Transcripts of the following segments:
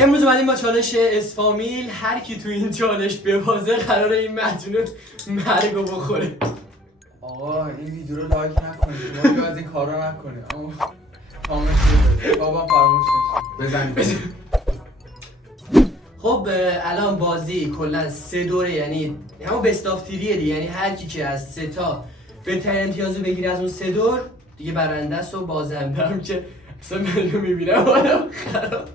امروز اومدیم با چالش اسفامیل. هر کی تو این چالش ببازه قراره این مجنون مرگو بخوره. آقا این ویدیو رو لایک نکنید، شما از این کارا نکنید. اما کامنت بذارید. بابا فراموش نشه. بزنید. خب الان بازی کلا 3 دوره، یعنی همون بست آف تیریه دیگه، یعنی هر کی که از 3 تا بهترین امتیازو بگیره از اون 3 دور دیگه برنده است و بازنده هم که اصلا من رو میبینم حالا خراب.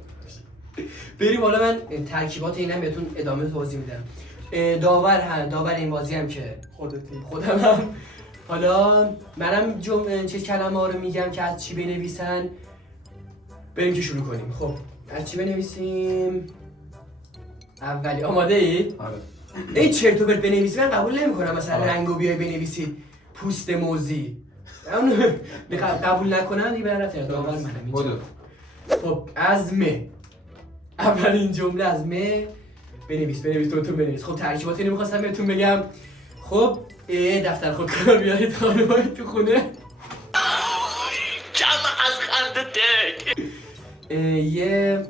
بریم حالا من ترکیبات اینم بهتون ادامه توضیح میدم. داور این بازی هم که خودم هم. حالا منم چه کلمه ها رو میگم که از چی بنویسن. بریم که شروع کنیم. خب از چی بنویسیم؟ اولی آماده اید؟ آره. این چرت و پرت بنویسی من قبول نمی‌کنم. مثلا رنگو بیای بنویسید پوست موزی. اون قبول نکنم دیگه برات داور منم اینجا. خب از اولین جمله از بنویس تو بنویس. خب ترکیبات اینو می‌خواستم بهتون بگم. خب دفتر خودکار بیارید خانم‌های تو خونه. جمع از خنده تک. یه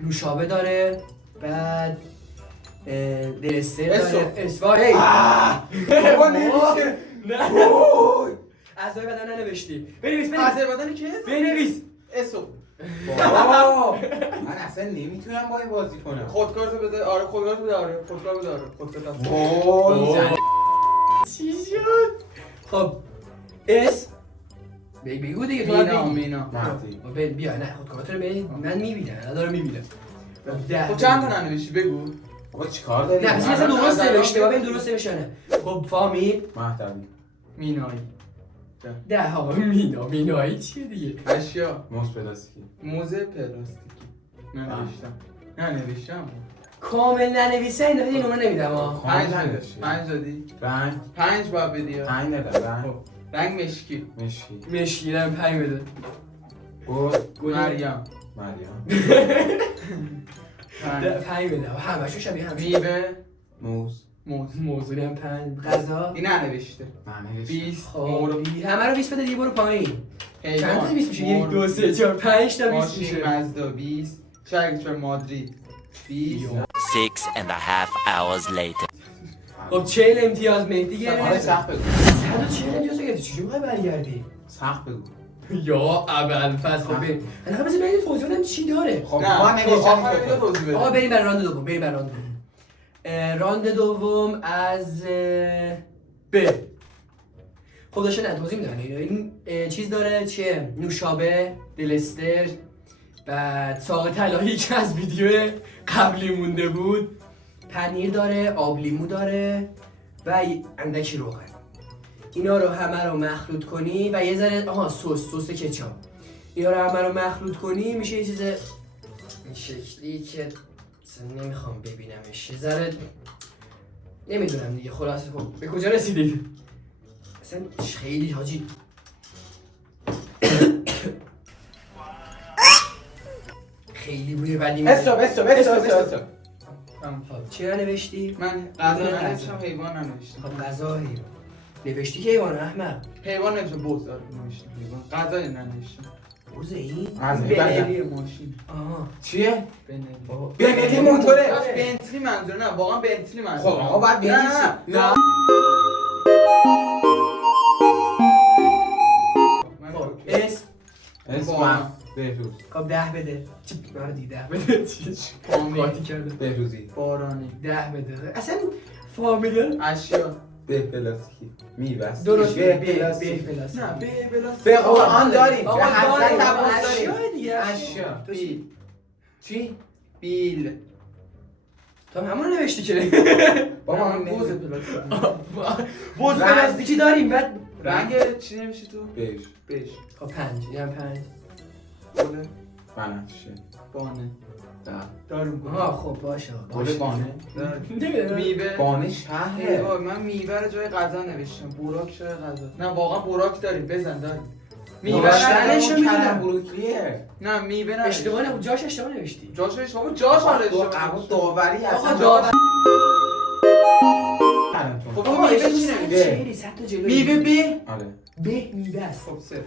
نوشابه داره، بعد دلستر داره. اسوای بابا نمیشه. نه اعضای بدن ننوشتی. بنویس اعضای بدن کی؟ بنویس اسو. بابا من اصلا نمیتونم با این بازی کنم. خودکارتو بده. آره خودکارتو بده. آره خودکار بده. آره خودکارتو. وای چی شد؟ خب اس بگو دیگه. مینا. مهدی. بیا نه خودکارت رو ببین. من میبینم دارم میبینم. خب چند تا ننوشتی بگو. بابا چیکار داری؟ نه مثلا درست نوشته. ببین درست نوشته نه. خب فامیل مهدی. مینایی. ده ها مینایی چیه دیگه؟ اشیا. موز پلاستیکی. موزه پلاستیکی. ننوشتم. کامل ننویسه این دفعه نمره نمیدم ها. 5 دادی؟ رنگ 5 باید بدی. 5 دادم. رنگ مشکی. مشکیرم 5 بده. مریم. 5 بده. همشون شبیه هم. میوه. موز. موضوعی هم 5. غذا این ننوشته. 20. همه رو 20 بده دیگه برو پایین. چند تا 20 میشه؟ 1 2 3 4 5 تا 20 میشه. ماشین مزدا 20. شرکت مادرید 20. 6.5 hours later. خب 40 امتیاز مهدی گرفت. آره سخت بگو. 140 امتیاز گرفتی. چجوری میخوای برگردی؟ سخت بگو. یا ابوالفضل. خب بریم. الان بذار بریم توضیح بدم چی داره. خب ما نوشتم. آقا بریم برای راند دوم. راند دوم از ب. خب داشته نه توضیح میدم. این چیز داره چیه؟ نوشابه، دلستر، بعد ساق طلایی که از ویدیو قبلی مونده بود، پنیر داره، آب لیمو داره و اندکی روغن. اینا رو همه رو مخلوط کنی و یه ذره سس کچاپ. اینا رو همه رو مخلوط کنی میشه یه چیز این شکلی که اصلا نمیخوام ببینمش. یه ذره نمیدونم دیگه. خلاصه خب به کجا رسیدید؟ اصلا خیلی حاجی خیلی بوی ولی استوب. چی نوشتی؟ من غذا ننوشتم، حیوان ننوشتم. خب غذا نوشتی که حیوان احمد. حیوان نوشتم، بوز نوشتم. حیوان غذا ننوشتم. بوز این؟ بنلی ماشین. آها چیه؟ بنلی موتوره. بنتلی منظور نه، واقعا بنتلی منظور. خب آقا بعد بنتلی. نه. اسم بهروز. خب 10 بده. چی بردی 10 بده. چی قاطی کرده. بهروزی. بارانی. 10 بده. اصلا فامیل اشیا. به پلاستیکی. میوه. درست به پلاستیکی. پلاستیکی. نه به پلاستیک. به قرآن داریم. آقا به حضرت داریم. عباس داریم. اشیاء دیگه. اشیا. بیل. چی؟ بیل. تو همون نوشتی که بابا من بوز نمی‌دونم. پلاستیک. بوز پلاستیکی داریم. بعد رنگ چی نمیشه تو؟ بهش. خب 5 اینم 5 گل بنفشه. بانه. ده. داریم گل. آها خب باشه. گل بانه. میوه. بانه شهره. وای من میوه رو جای غذا نوشتم. بوراک جای غذا. نه واقعا بوراک داریم. بزن داریم. میوه داشتنشو میدونم. بروکلیه. نه میوه نه. اشتباه جاش اشتباه نوشتی. جاشش بابا جاش حالش آقا داوری آقا اصلا. داور. خب تو میوه چی نمیشه؟ چی 100 تا جلو. میوه بی؟ آره. به میوه است. خب صفر.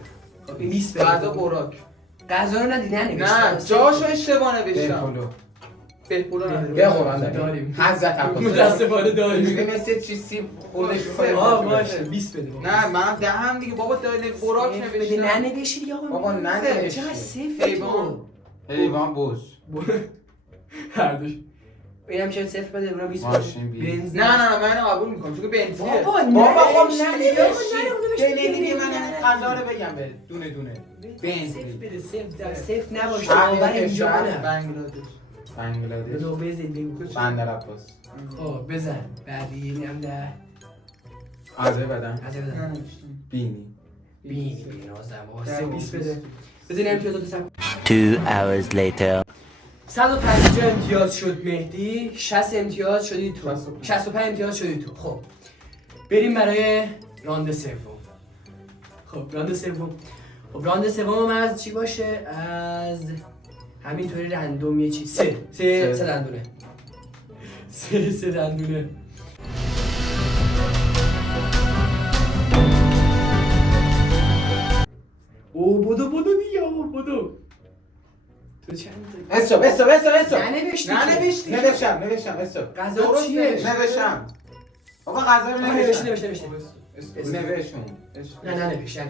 خب 20 غذا بوراک. غذا رو ندی نه نه جاشو اشتباه نوشتم. پلو. بهبود به قرآن داریم. داریم حضرت عباس متاسفانه داریم. میدونسته چیزی خودش آه باشه 20 بده بابا. نه منم دهم دیگه بابا داره براک صفر بده. نوشتم ننوشید آقا. بابا ننوشید. چقدر صفر حیوان. تو. حیوان بوز هر دوش. اینم که صفر بده اونم 20 ماشین بده. بی. بنزین. نه نه نه من اینو قبول میکنم چون که بنزینه بابا بابا خب ننوشید. ننوشید من غذا رو بگم به دونه دونه صفر بنزین بده صفر نباشه. شهر آور یا اینجا کشور؟ نه. بنگلادش بنگلادش بدو بزن بگو. بندر عباس خب بزن. بعدی اینم ده. اعضای بدن از بزن. ننوشتم بینی بینی نازم بابا 3 20 بده. بزن امتیازاتو سب. 2 hours later. 150 امتیاز شد مهدی، 60 امتیاز شدی تو. 65. 65 امتیاز شدی تو. خب بریم برای راند سوم. خب راند سوم. خب راند سوم از چی باشه؟ از همینطوری رندوم یه چیز. سه دندونه. سه دندونه. او بدو دیگه آقا بدو. تو چند تا؟ استوب ننوشتی. نوشتم استوب غذا درسته. چیه؟ نوشتم بابا غذا رو آها، نوشتم نوشته. نوشتم ننوشتی.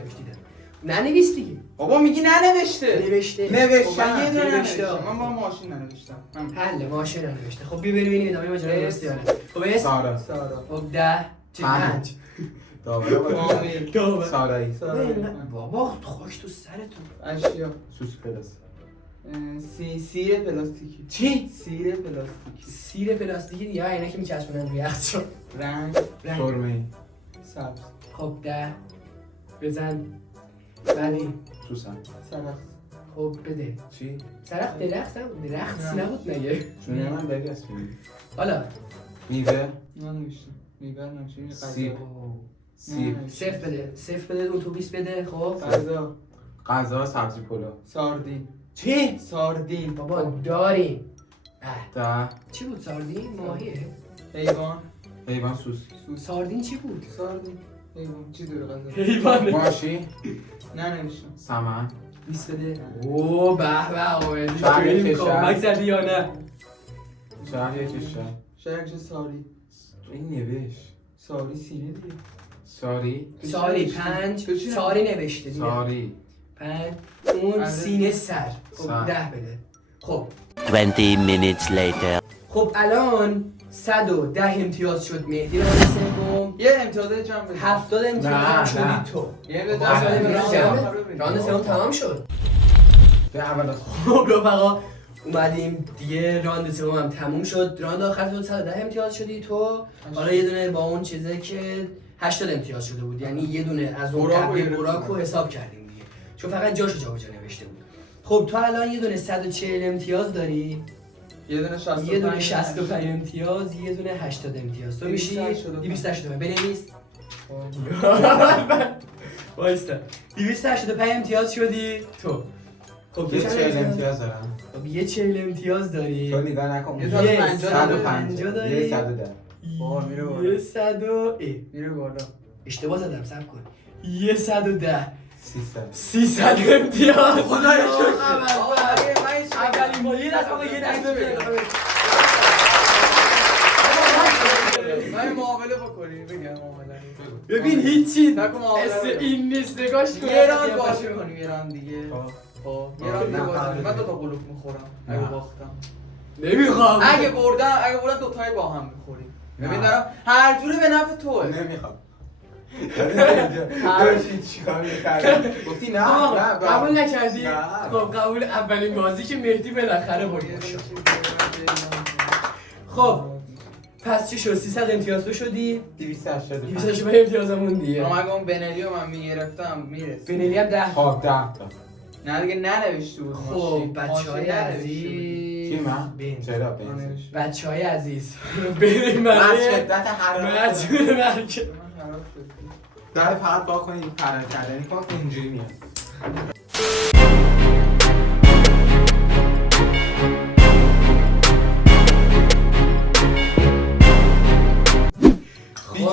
ننویس دیگه. بابا میگی ننوشته نوشته. نوشتم. من یه دونه نوشته. ننوشتم من با ماشین ننوشتم حله ماشین ننوشته. خب بیا بریم ادامه ماجرا درسته یا نه. خب اسم. سارا سارا خب 10 5 کامل سارایی بابا خوش تو سرتون. اشیا سوس پلاس سیر پلاستیکی چی؟ سیر پلاستیکی سیر پلاستیکی دیگه اینا که میچسبونن روی یخچال. رنگ سرمه‌ای سبز خب 10 بزن. بعدی سوسن سرخ خب بده. چی؟ سرخ درخت نبود. درخت نه. نبود مگه؟ چون من بگست حالا میوه ننوشتم میبر نمیشه سیب سیب صفر بده اون تو 20 بده. خب غذا غذا سبزی پلو ساردین چی؟ ساردین بابا داریم. ده چی بود ساردین؟ ماهیه؟ حیوان حیوان سوس ساردین چی بود؟ ساردین حیوان چی داره غذا حیوانه. ماشین ننوشتم سمن 20 بده. اوه به به آقا شهر این کشور. کمک زدی یا نه؟ شهر یا کشور شرکش ساری این نوشت ساری سیره دیگه ساری ساری نوشتی؟ 5 تو چی ساری نوشته دیگه. ساری 5 اون آره. سینه سر. خب سر. 10 بده. خب 20 minutes later. خب الان 110 امتیاز شد مهدی راند سوم. یه امتیازه جمع بده 70 امتیاز نه. شدی تو. یه به خب، دست راند سوم تمام شد. به اول از خب رفقا اومدیم دیگه راند سوم هم تموم شد. راند آخر تو 110 امتیاز شدی تو. حالا یه دونه با اون چیزه که 80 امتیاز شده بود، یعنی یه دونه از اون براکو قبلی گرفتیم. براکو حساب کردیم دیگه چون فقط جاشو جابجا نوشته بود. خب تو الان یه دونه 140 امتیاز داری، یه دونه 65 یه دونه 65 امتیاز، یه دونه 80 امتیاز. تو میشی 285. بنویس. وایستا 285 امتیاز شدی تو. خب تو یه چند 40 امتیاز دارم خب یه 40 امتیاز داری. تو نگاه نکن یه یه 150 داری. یه 110 بابا میره بالا. یه 100 میره بالا اشتباه زدم صبر کن. یه 110 300 300 امتیاز. خدا رو شکر. اول اولین بار یه دست آقا یه دست من معامله بکنی بگم معامله ببین هیچی نکن معامله اس این نیست نگاش کن. یه ران باشه کنیم یه ران دیگه خب یه ران دیگه نه، باشه قبول من 2 تا قلوب میخورم اگه نه. باختم نمیخوام. اگه بردم 2 تایی با هم میخوریم ببین دارم هر جوره به نفع توه نمیخوام داشتی چیکار می‌کردی گفتی نه آقا، نه قبول نکردی؟ نه. خب قبول. اولین بازی که مهدی بالاخره برد. خب پس چی شد؟ 300 امتیاز تو شدی؟ 280 285 امتیازمون دیگه. اما اگه اون بنلی رو من میگرفتم میرسید بنلی هم 10. خب 10 تا نه دیگه ننوشته بود خب بچه‌های عزیز چی من؟ بنز. چرا بنز؟ بچه‌های عزیز بریم من برای شدت حرارت مجموع مرکز. در فقط با کنید فرار کردنی کن اینجوری میاد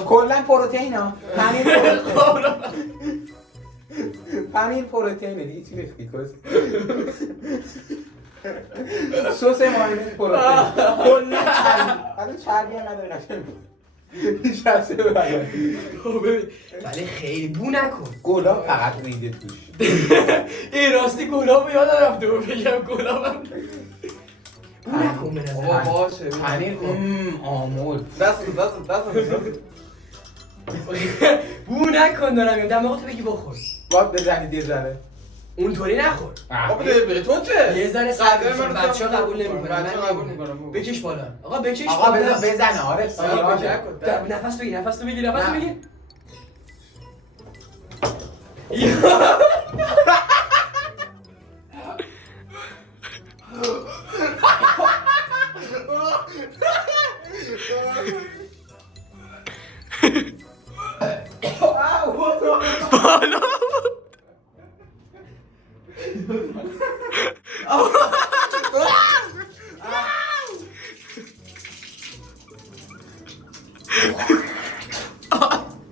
کلا پروتئین ها پنیر پروتئینه دیگه چی ریختی کس سس مایونز پروتئین کلا چربی هم نداره قشنگ نشسته ببره ولی خیلی بو نکن گلاب فقط ریده توش این راستی گلاب یادم رفته بود بگم گلابم بو نکن به نظر بابا باشه پنیر آمول دست بو نکن دارم میگم دماغتو بگی بخور باید بزنید یه ذره اونطوری نخور بابا به تو چه یه ذره قدر سر من بچه‌ها قبول نمی‌کنن بچه‌ها قبول نمی‌کنن بکش بالا آقا بکش آقا بالا بزن عارف آقا سیاه بکش. نفس تو بگیر نفس تو بگیر بالا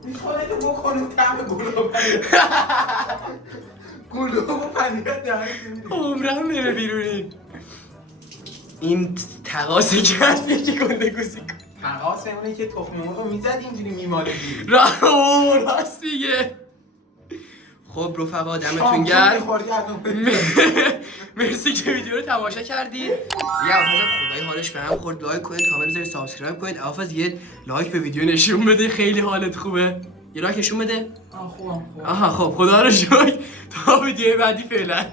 میخواد بکنه طعم گلاب و پنیر دهنت عمرم میره بیرونی این تقاسه کردیه که گنده گوزی کن تقاس اونه که تخم مرغ رو میزد اینجوری میمالیدی راست دیگه خب رفقا دمتون گرم مرسی که ویدیو رو تماشا کردید یه حافظم خدای حالش به هم خورد لایک کنید کامل بذارید سابسکرایب کنید حافظ یه لایک به ویدیو نشون بده خیلی حالت خوبه یه لایک نشون بده خوبم آها خب خدا رو شکر تا ویدیو بعدی فعلا